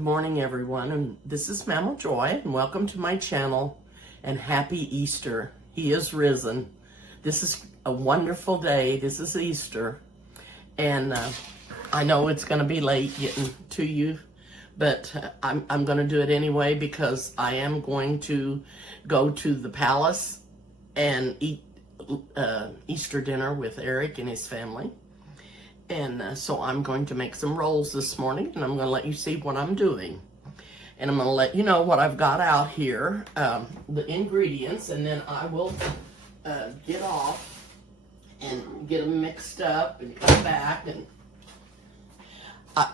Good morning, everyone, and this is Mama Joy, and welcome to my channel, and happy Easter. He is risen. This is a wonderful day. This is Easter, and I know it's going to be late getting to you, but I'm going to do it anyway because I am going to go to the palace and eat Easter dinner with Eric and his family. And so I'm going to make some rolls this morning, and I'm going to let you see what I'm doing. And I'm going to let you know what I've got out here, the ingredients, and then I will get off and get them mixed up and come back. And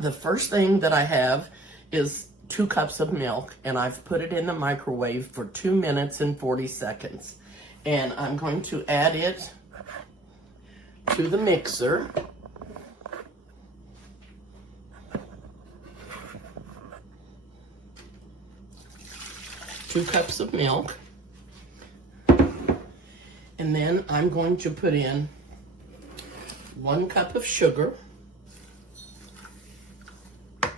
the first thing that I have is 2 cups of milk, and I've put it in the microwave for 2 minutes and 40 seconds. And I'm going to add it to the mixer. Two cups of milk, and then I'm going to put in 1 cup of sugar, and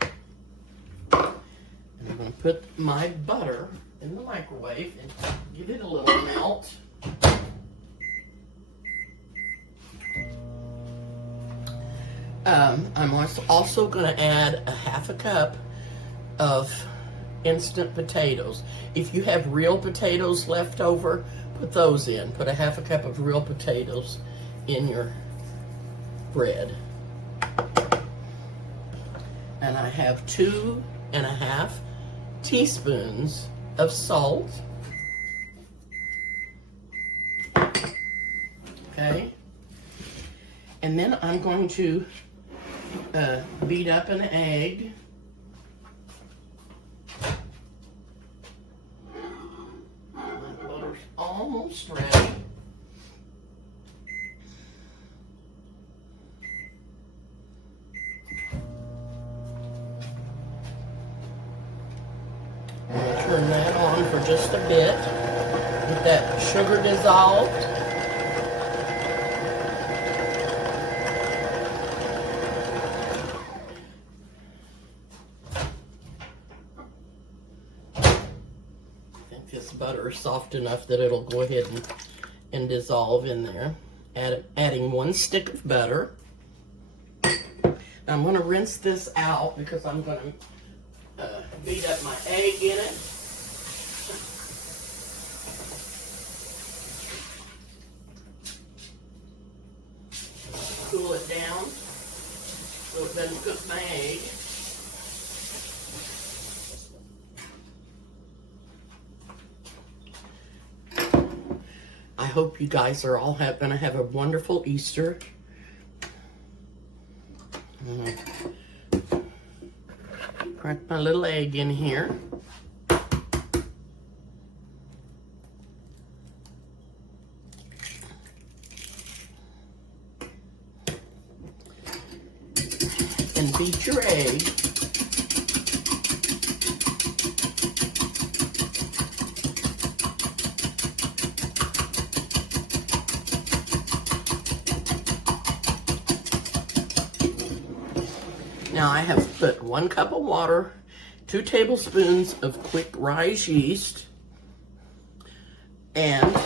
I'm going to put my butter in the microwave and give it a little melt. I'm also going to add a 1/2 cup of instant potatoes. If you have real potatoes left over, put those in. Put a 1/2 cup of real potatoes in your bread. And I have 2.5 teaspoons of salt. Okay. And then I'm going to beat up an egg. Almost ready. I'm going to turn that on for just a bit. Get that sugar dissolved. This butter is soft enough that it'll go ahead and dissolve in there. Adding 1 stick of butter. Now I'm going to rinse this out because I'm going to beat up my egg in it. Cool it down so it doesn't cook my egg. I hope you guys are all going to have a wonderful Easter. Crack my little egg in here. And beat your egg. Now I have put 1 cup of water, 2 tablespoons of quick rise yeast, and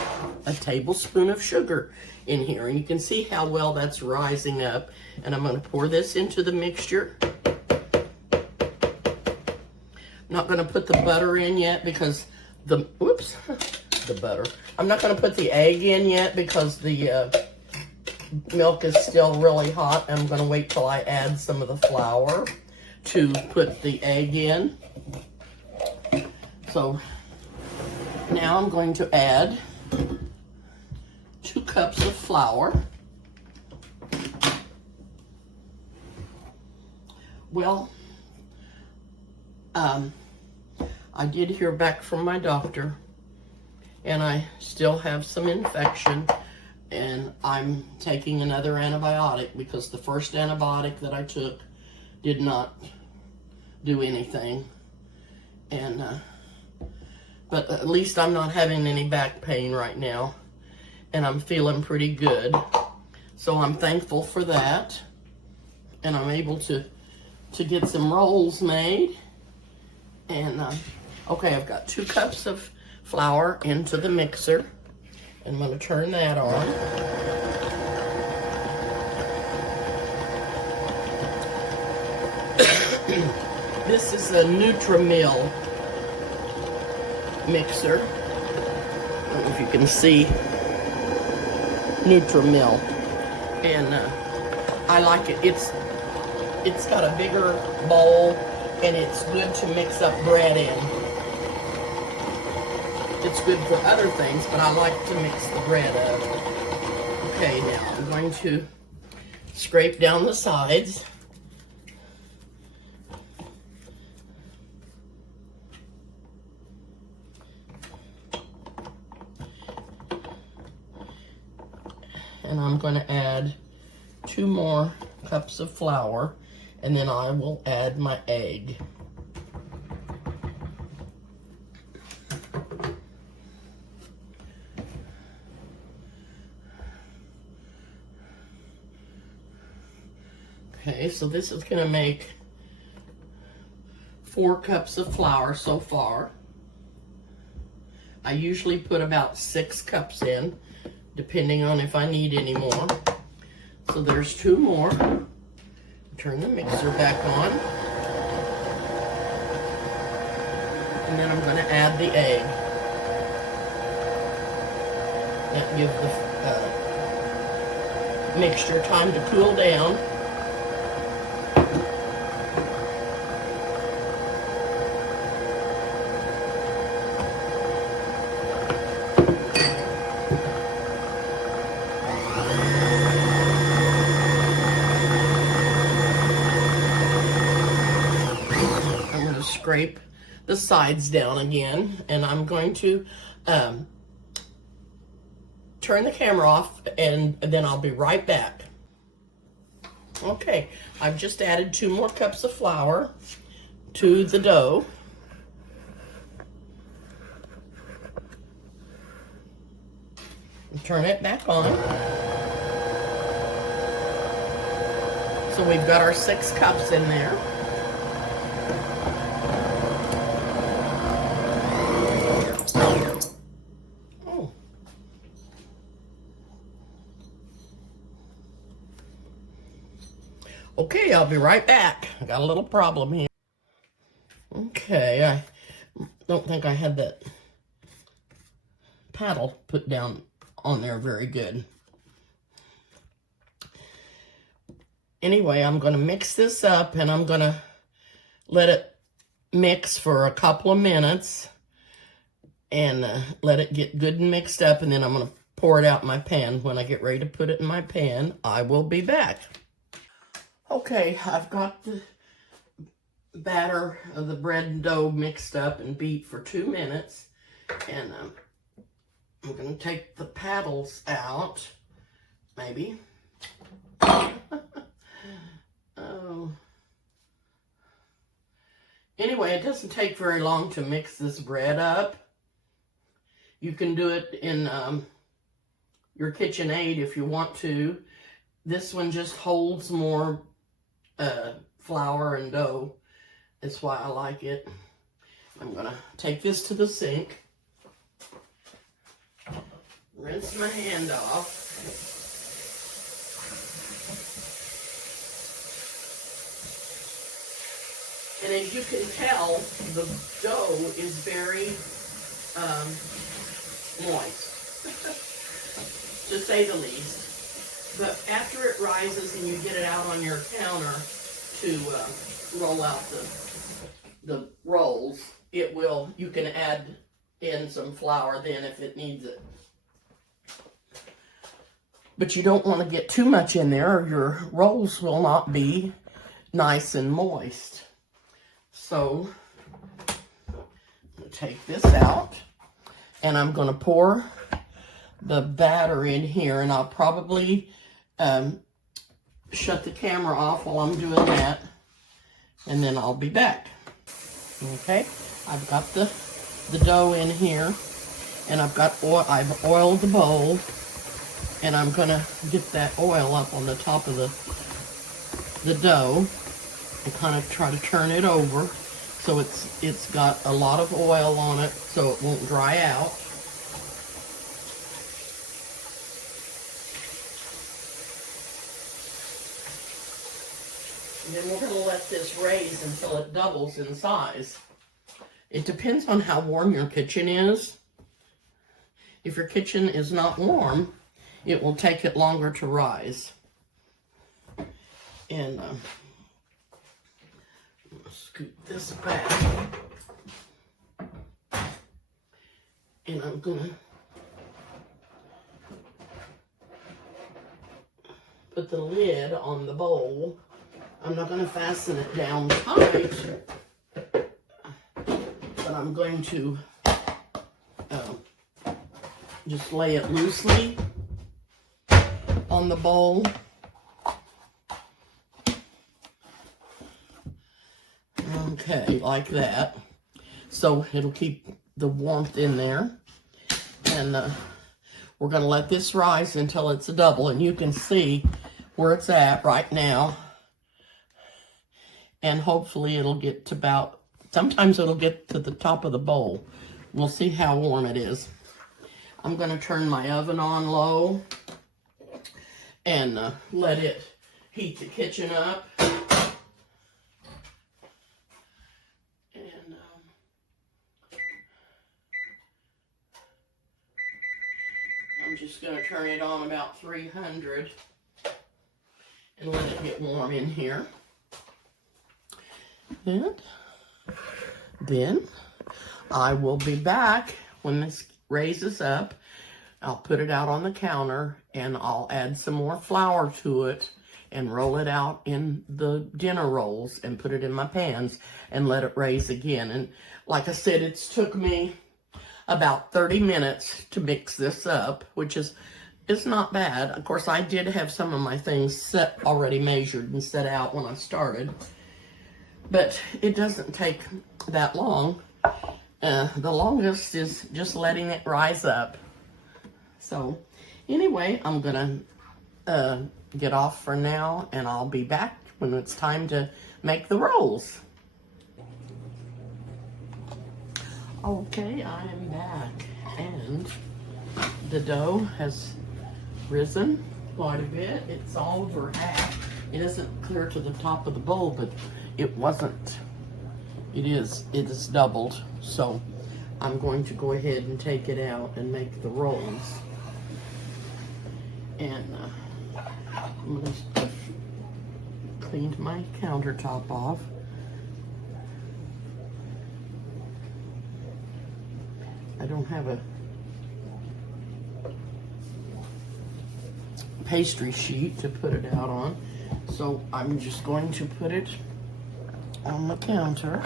a tablespoon of sugar in here. And you can see how well that's rising up. And I'm going to pour this into the mixture. I'm not going to put the butter in yet because the butter. I'm not going to put the egg in yet because the milk is still really hot. I'm going to wait till I add some of the flour to put the egg in. So now I'm going to add 2 cups of flour. Well, I did hear back from my doctor, and I still have some infection. And I'm taking another antibiotic because the first antibiotic that I took did not do anything. And but at least I'm not having any back pain right now, and I'm feeling pretty good. So I'm thankful for that. And I'm able to get some rolls made. And, okay, I've got 2 cups of flour into the mixer. I'm going to turn that on. This is a Nutri-Mill mixer. I don't know if you can see Nutri-Mill. And I like it. It's got a bigger bowl, and it's good to mix up bread in. It's good for other things, but I like to mix the bread up. Okay, now I'm going to scrape down the sides. And I'm going to add 2 more cups of flour, and then I will add my egg. Okay, so this is going to make 4 cups of flour so far. I usually put about 6 cups in, depending on if I need any more. So there's 2 more. Turn the mixer back on. And then I'm going to add the egg. That gives the mixture time to cool down. Scrape the sides down again, and I'm going to turn the camera off, and then I'll be right back. Okay, I've just added 2 more cups of flour to the dough. Turn it back on. So we've got our 6 cups in there. Okay, I'll be right back. I got a little problem here. Okay, I don't think I had that paddle put down on there very good. Anyway, I'm going to mix this up, and I'm going to let it mix for a couple of minutes and let it get good and mixed up, and then I'm going to pour it out in my pan. When I get ready to put it in my pan, I will be back. Okay, I've got the batter of the bread and dough mixed up and beat for 2 minutes. And I'm going to take the paddles out, maybe. Oh. Anyway, it doesn't take very long to mix this bread up. You can do it in your KitchenAid if you want to. This one just holds more flour and dough. That's why I like it. I'm gonna take this to the sink, rinse my hand off, and as you can tell, the dough is very moist, to say the least. But after it rises and you get it out on your counter to roll out the rolls, you can add in some flour then if it needs it. But you don't want to get too much in there, or your rolls will not be nice and moist. So, I'm going to take this out, and I'm going to pour the batter in here, and I'll probably shut the camera off while I'm doing that, and then I'll be back. Okay, I've got the dough in here, and I've oiled the bowl, and I'm gonna get that oil up on the top of the dough and kind of try to turn it over So it's got a lot of oil on it so it won't dry out. And then we're going to let this raise until it doubles in size. It depends on how warm your kitchen is. If your kitchen is not warm, it will take it longer to rise. And scoot this back. And I'm gonna put the lid on the bowl. I'm not gonna fasten it down tight, but I'm going to just lay it loosely on the bowl. Okay, like that. So it'll keep the warmth in there. And we're going to let this rise until it's a double. And you can see where it's at right now. And hopefully it'll get to about, sometimes it'll get to the top of the bowl. We'll see how warm it is. I'm going to turn my oven on low and let it heat the kitchen up. And I'm just going to turn it on about 300 and let it get warm in here. And then I will be back when this raises up. I'll put it out on the counter and I'll add some more flour to it and roll it out in the dinner rolls and put it in my pans and let it raise again. And like I said, it's took me about 30 minutes to mix this up, which is not bad. Of course, I did have some of my things set already measured and set out when I started, but it doesn't take that long. The longest is just letting it rise up. So anyway, I'm gonna get off for now and I'll be back when it's time to make the rolls. Okay, I am back and the dough has risen quite a bit. It's all over half. It isn't clear to the top of the bowl, but it wasn't. It is doubled. So I'm going to go ahead and take it out and make the rolls. And I'm going to clean my countertop off. I don't have a pastry sheet to put it out on, so I'm just going to put it on the counter.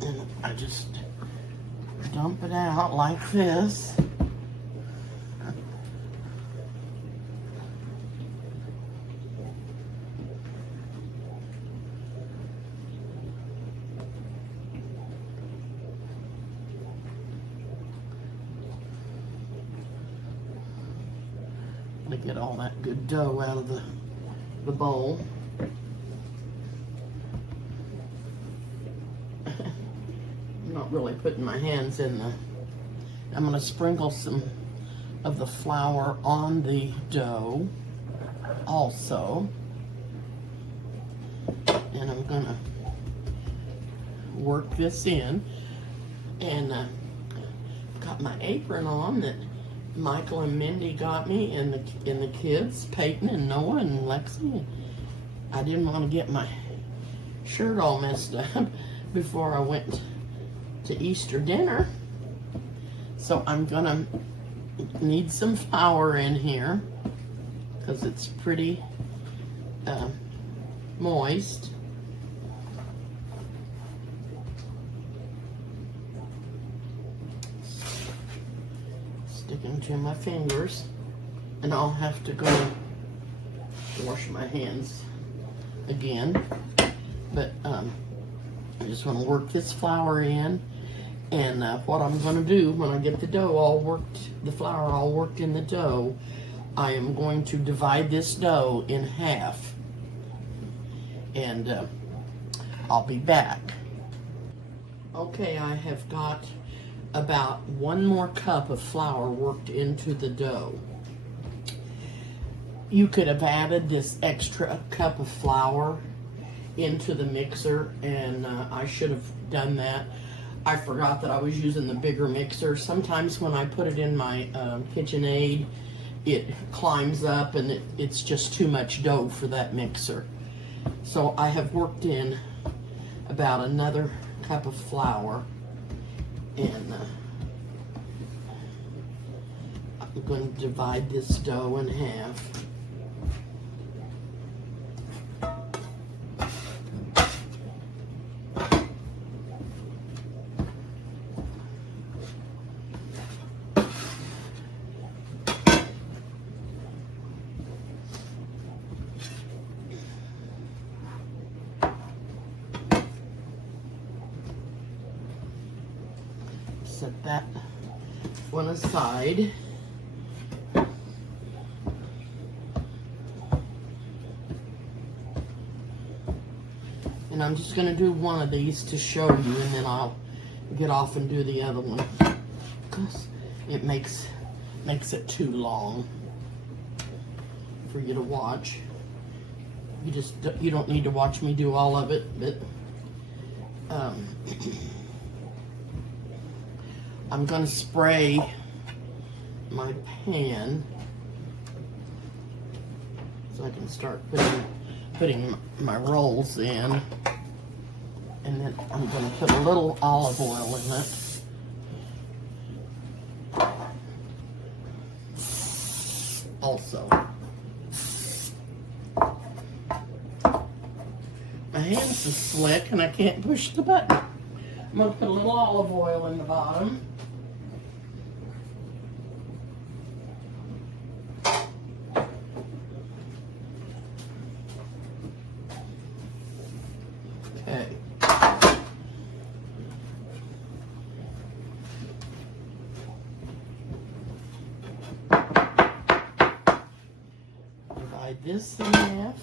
And I just dump it out like this. To get all that good dough out of the bowl. I'm not really putting my hands in the, I'm going to sprinkle some of the flour on the dough also. And I'm going to work this in. And got my apron on that Michael and Mindy got me, and the kids, Peyton and Noah and Lexi. I didn't want to get my shirt all messed up before I went to Easter dinner. So I'm gonna need some flour in here because it's pretty moist. Sticking to my fingers, and I'll have to go wash my hands again. But I just want to work this flour in, and what I'm going to do when I get the dough all worked, the flour all worked in the dough, I am going to divide this dough in half, and I'll be back. Okay, I have got about 1 more cup of flour worked into the dough. You could have added this extra cup of flour into the mixer, and I should have done that. I forgot that I was using the bigger mixer. Sometimes when I put it in my KitchenAid, it climbs up and it's just too much dough for that mixer. So I have worked in about another cup of flour, and I'm going to divide this dough in half. Set that one aside. And I'm just going to do one of these to show you, and then I'll get off and do the other one, because it makes it too long for you to watch. You don't need to watch me do all of it, but I'm going to spray my pan so I can start putting my rolls in, and then I'm going to put a little olive oil in it. Also, my hands are slick and I can't push the button. I'm going to put a little olive oil in the bottom. Okay. Divide this in half.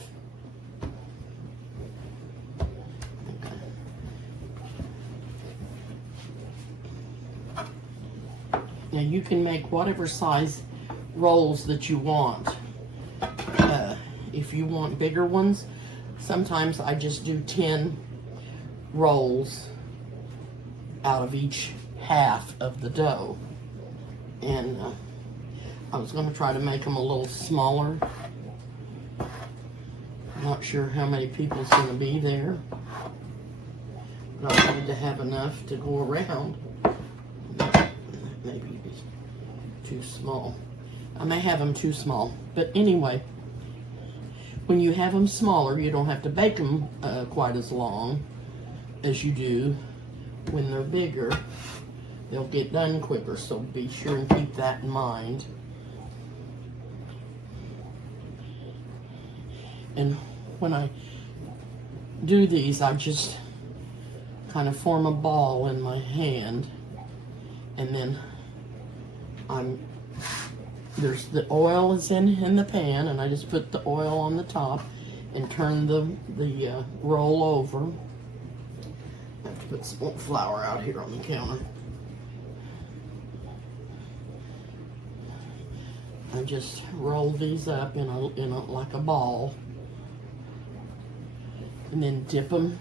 Now you can make whatever size rolls that you want. If you want bigger ones, sometimes I just do 10 rolls out of each half of the dough. And I was going to try to make them a little smaller. Not sure how many people's going to be there, but I wanted to have enough to go around. Maybe too small. I may have them too small, but anyway, when you have them smaller, you don't have to bake them quite as long as you do when they're bigger. They'll get done quicker, so be sure and keep that in mind. And when I do these, I just kind of form a ball in my hand, and then there's the oil is in the pan, and I just put the oil on the top and turn the roll over. I have to put some more flour out here on the counter. I just roll these up in a like a ball, and then dip them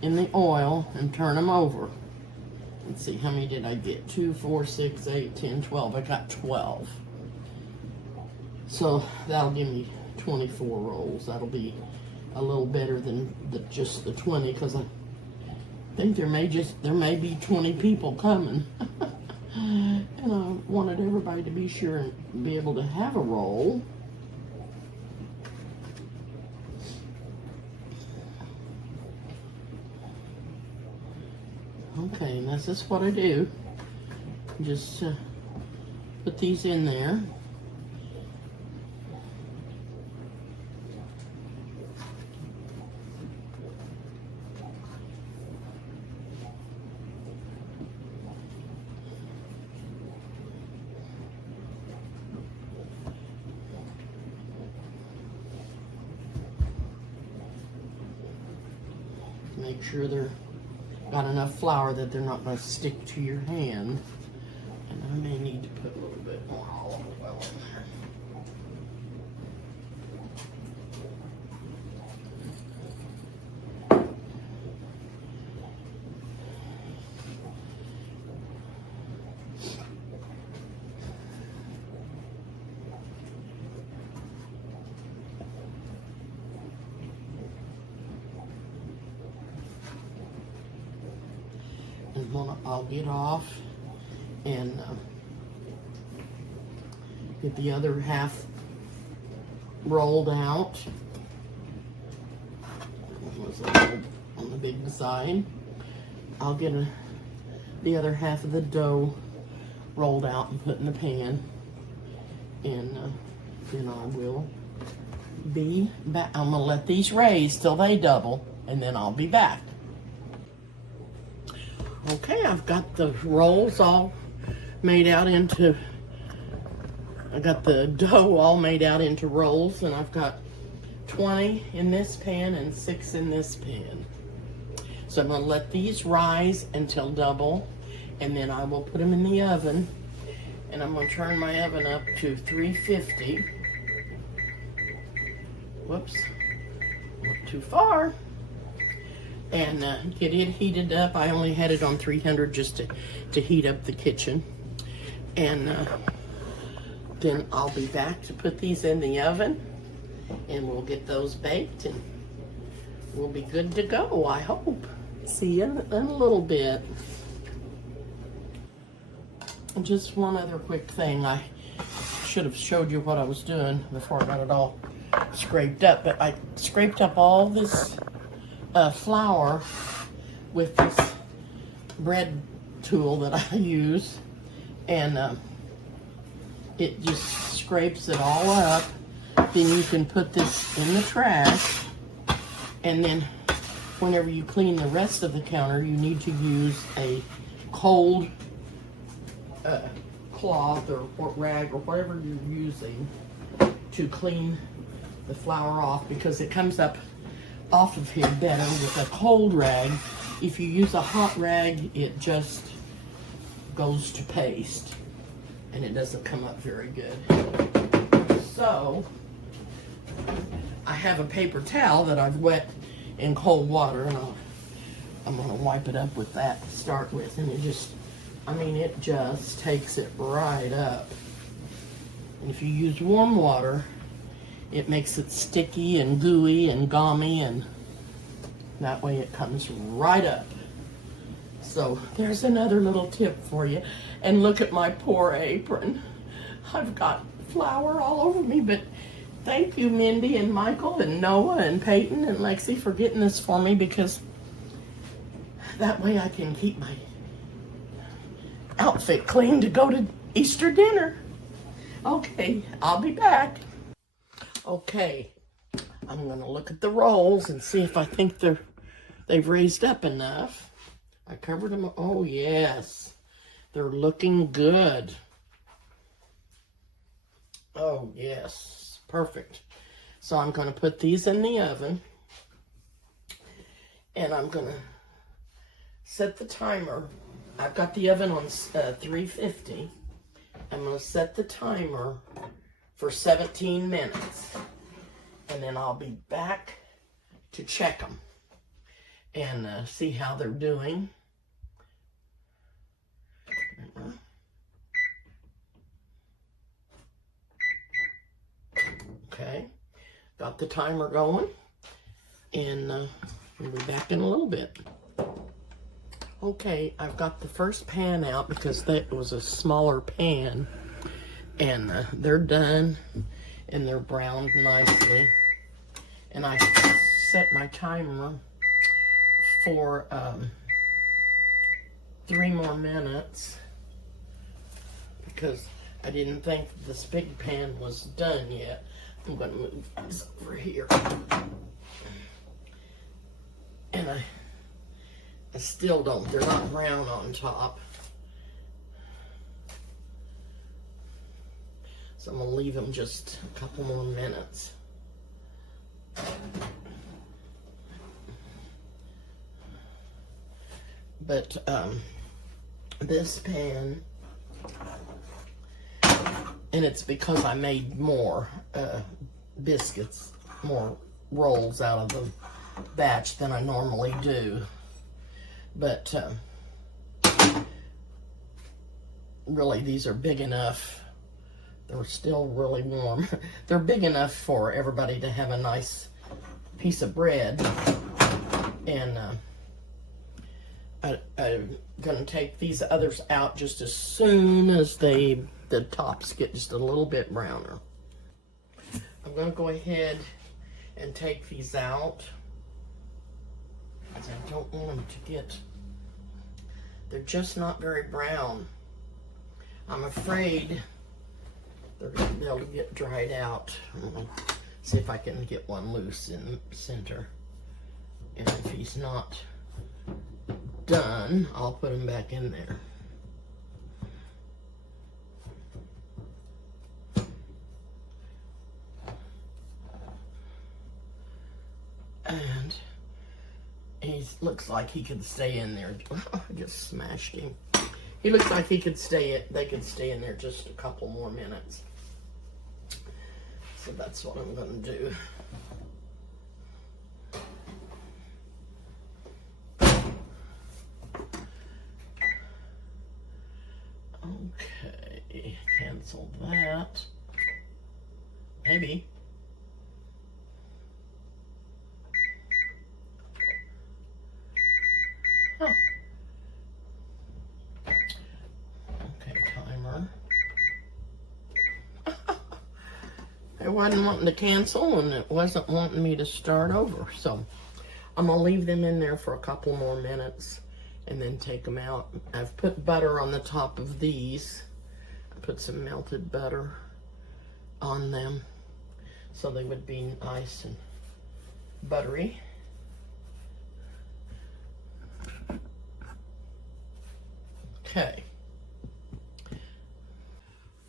in the oil and turn them over. Let's see, how many did I get? 2, 4, 6, 8, 10, 12. I got 12. So that'll give me 24 rolls. That'll be a little better than just the 20, because I think there may be 20 people coming. And I wanted everybody to be sure and be able to have a roll. Okay, and that's just what I do. Just put these in there. make sure they're got enough flour that they're not going to stick to your hand. And I may need to put a little bit more olive oil in there. I'll get off and get the other half rolled out. Was on the big side. I'll get the other half of the dough rolled out and put in the pan, and then I will be back. I'm gonna let these raise till they double, and then I'll be back. Okay, I've got the rolls all made out into, I got the dough all made out into rolls, and I've got 20 in this pan and 6 in this pan. So I'm gonna let these rise until double, and then I will put them in the oven, and I'm gonna turn my oven up to 350. Whoops, not too far. And get it heated up. I only had it on 300 just to heat up the kitchen. And then I'll be back to put these in the oven, and we'll get those baked, and we'll be good to go, I hope. See you in a little bit. And just one other quick thing. I should have showed you what I was doing before I got it all scraped up, but I scraped up all this flour with this bread tool that I use, and it just scrapes it all up. Then you can put this in the trash, and then whenever you clean the rest of the counter, you need to use a cold cloth or rag or whatever you're using to clean the flour off, because it comes up off of here better with a cold rag. If you use a hot rag, it just goes to paste and it doesn't come up very good. So I have a paper towel that I've wet in cold water, and I'm gonna wipe it up with that to start with, and it just, I mean, it just takes it right up. And if you use warm water, it makes it sticky and gooey and gummy, and that way it comes right up. So there's another little tip for you. And look at my poor apron. I've got flour all over me, but thank you, Mindy and Michael and Noah and Peyton and Lexi, for getting this for me, because that way I can keep my outfit clean to go to Easter dinner. Okay, I'll be back. Okay, I'm gonna look at the rolls and see if I think they've raised up enough. I covered them. Oh yes, they're looking good. Oh yes, perfect. So I'm gonna put these in the oven, and I'm gonna set the timer. I've got the oven on 350. I'm gonna set the timer for 17 minutes, and then I'll be back to check them and see how they're doing. Okay, got the timer going, and we'll be back in a little bit. Okay, I've got the first pan out because that was a smaller pan, and they're done, and they're browned nicely. And I set my timer for 3 more minutes because I didn't think this big pan was done yet. I'm going to move this over here. And I still don't, they're not brown on top. So I'm going to leave them just a couple more minutes. But this pan, and it's because I made more biscuits, more rolls out of the batch than I normally do. But really, these are big enough. They're still really warm. They're big enough for everybody to have a nice piece of bread. And I'm gonna take these others out just as soon as the tops get just a little bit browner. I'm gonna go ahead and take these out, because I don't want them to get, they're just not very brown. I'm afraid they'll get dried out. See if I can get one loose in the center. And if he's not done, I'll put him back in there. And he looks like he could stay in there. I just smashed him. He looks like he could they could stay in there just a couple more minutes. So that's what I'm going to do. Okay, cancel that. Maybe. Huh. Okay, timer. It wasn't wanting to cancel, and it wasn't wanting me to start over. So I'm gonna leave them in there for a couple more minutes and then take them out. I've put butter on the top of these. I put some melted butter on them so they would be nice and buttery. Okay.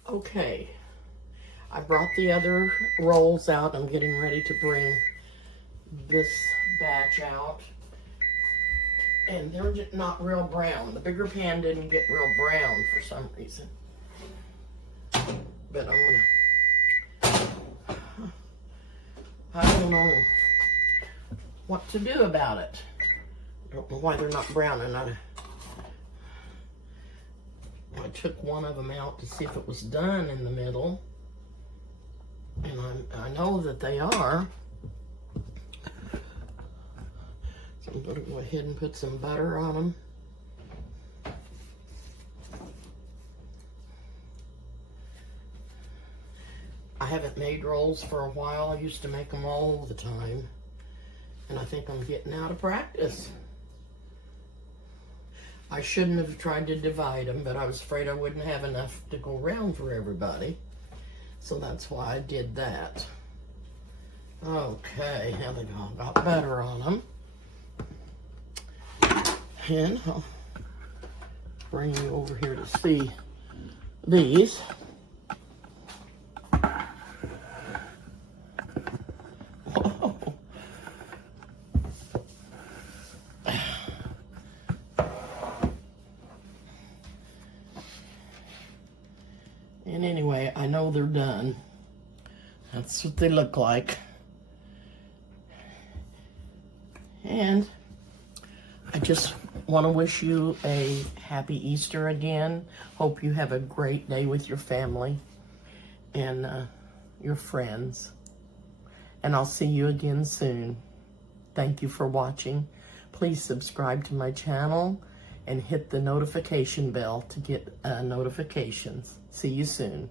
Okay. I brought the other rolls out. I'm getting ready to bring this batch out. And they're just not real brown. The bigger pan didn't get real brown for some reason. But I'm gonna, I don't know what to do about it. I don't know why they're not brown. And I took one of them out to see if it was done in the middle. And I know that they are. So I'm going to go ahead and put some butter on them. I haven't made rolls for a while. I used to make them all the time. And I think I'm getting out of practice. I shouldn't have tried to divide them, but I was afraid I wouldn't have enough to go around for everybody. So that's why I did that. Okay, now they've all got butter on them. And I'll bring you over here to see these. Whoa. And anyway, I know they're done. That's what they look like. And I just want to wish you a happy Easter again. Hope you have a great day with your family and your friends. And I'll see you again soon. Thank you for watching. Please subscribe to my channel and hit the notification bell to get notifications. See you soon.